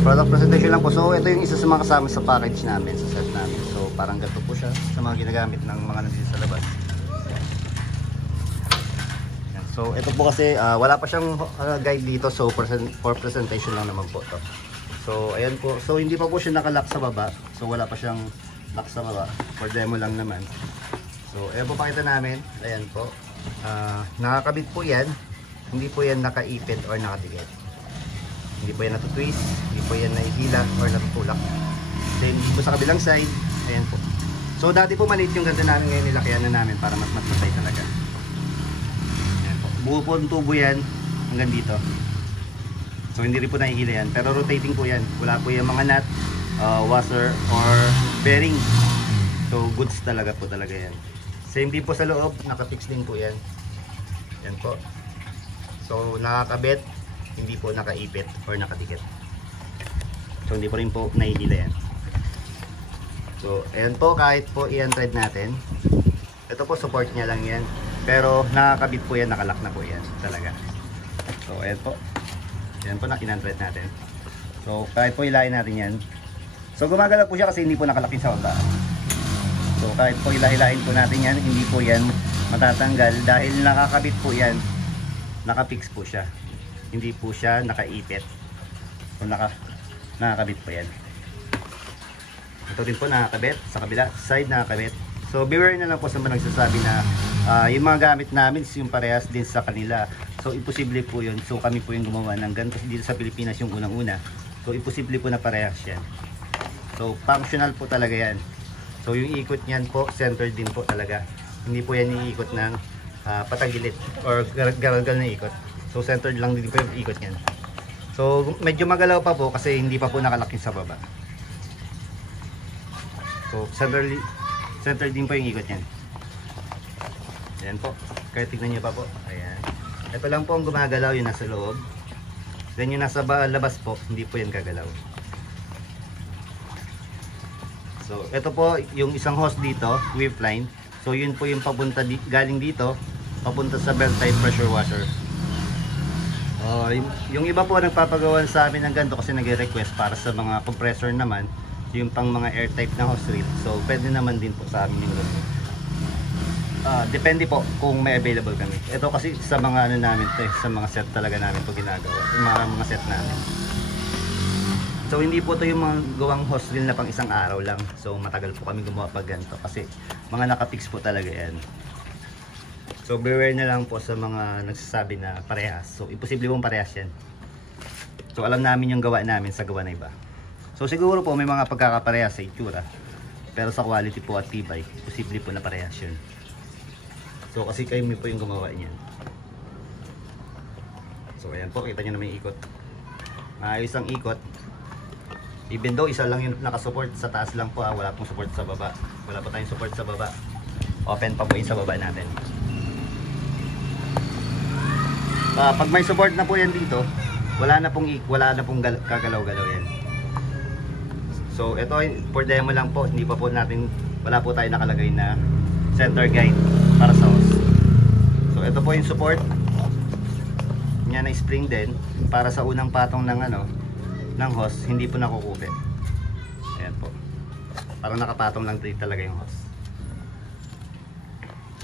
product presentation lang po. So ito yung isa sa mga kasama sa package namin, sa set namin. So parang ganito po siya sa mga ginagamit ng mga nandito sa labas. Yan. So ito po kasi wala pa siyang guide dito, so for presentation lang naman po to. So ayan po, so hindi pa po siya nakalock sa baba. So wala pa siyang lock sa baba, for demo lang naman. So ayan po, pakita namin. Ayan po, nakakabit po yan. Hindi po yan nakaipit or nakadikit. Hindi po yan natutwist, hindi po yan naihila or natutulak. Then dito sa kabilang side, ayan po. So dati po maliit yung ganda namin, ngayon nilakyan na namin para mas matay talaga. Ayan po. Buo po ang tubo yan hanggang dito. So hindi rin po naihila yan, pero rotating po yan. Wala po yung mga nut, washer or bearing. So goods talaga po talaga yan. Same din po sa loob, nakafix din po yan. Yan po. So nakakabit, hindi po nakaipit or nakadikit. So hindi po rin po nahihila yan. So ayan po, kahit po i-thread natin, ito po support niya lang yan, pero nakakabit po yan, nakalock na po yan talaga. So ayan po, yan po na in-thread natin. So kahit po ilahin natin yan, so gumagalaw po siya kasi hindi po nakalock sa baba. So kahit po ilahilahin po natin yan, hindi po yan matatanggal dahil nakakabit po yan, nakafix po siya. Hindi po siya nakaipit. So nakakabit po yan. Ito din po nakakabit sa kabila side, nakakabit. So beware na lang po sa mga nagsasabi na yung mga gamit namin is yung parehas din sa kanila. So imposible po yun. So kami po yung gumawa ng ganito dito sa Pilipinas yung unang-una. So imposible po na parehas yan. So functional po talaga yan. So yung ikot niyan po centered din po talaga. Hindi po yan iikot ng patagilid or garagal na ikot. So centered lang din po yung ikot niyan. So medyo magalaw pa po kasi hindi pa po nakalaki sa baba. So centered din po yung ikot niyan. Ayan po. Kaya tignan niyo pa po. Ayan. Ito lang po ang gumagalaw, yung nasa loob. Then yung nasa labas po, hindi po yan gagalaw. So ito po yung isang hose dito, whip line. So yun po yung papunta galing dito papunta sa belt type pressure washer. Yung iba po nagpapagawa sa amin ng ganito kasi nagre-request para sa mga compressor naman, yung pang mga air type na hose reel. So pwede naman din po sa amin yung depende po kung may available kami. Ito kasi sa mga ano namin to, sa mga set talaga namin to ginagawa, yung mga set namin. So hindi po to yung mga gawang hose reel na pang isang araw lang. So matagal po kami gumawa pag ganito kasi mga nakapix po talaga yan. So beware na lang po sa mga nagsasabi na parehas. So imposible pong parehas yan. So alam namin yung gawa namin sa gawa na iba. So siguro po may mga pagkakaparehas sa itsura, pero sa quality po at tibay, imposible po na parehas yun. So kasi kayo po yung gumawa niyan. So ayan po, kita nyo naman yung ikot. Maayos ang ikot. Even though isa lang yung nakasupport sa taas lang po, wala pong support sa baba. Wala pa tayong support sa baba. Open pa po yung sa baba natin. Pag may support na po yan dito, wala na pong kagalaw-galaw yan. So ito for demo lang po, hindi pa po natin, wala po tayo nakalagay na center guide para sa hose. So ito po yung support niya na spring din para sa unang patong ng ng hose, hindi po nakukupit. Ayan po. Parang nakapatong lang dito talaga yung hose.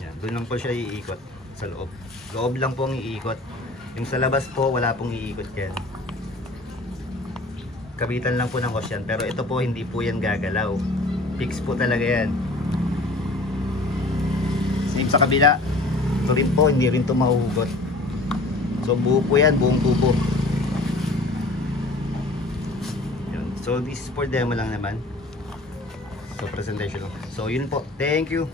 Yan, doon lang po siya iikot sa loob. Loob lang po ang iikot. Yung sa labas po, wala pong iikot yan. Kabitan lang po ng hose yan. Pero ito po, hindi po yan gagalaw. Fix po talaga yan. Same sa kabila. Ito rin po, hindi rin ito mahuhugot. So buo po yan, buong tubo. So this is for demo lang naman. So presentation lang. So yun po. Thank you.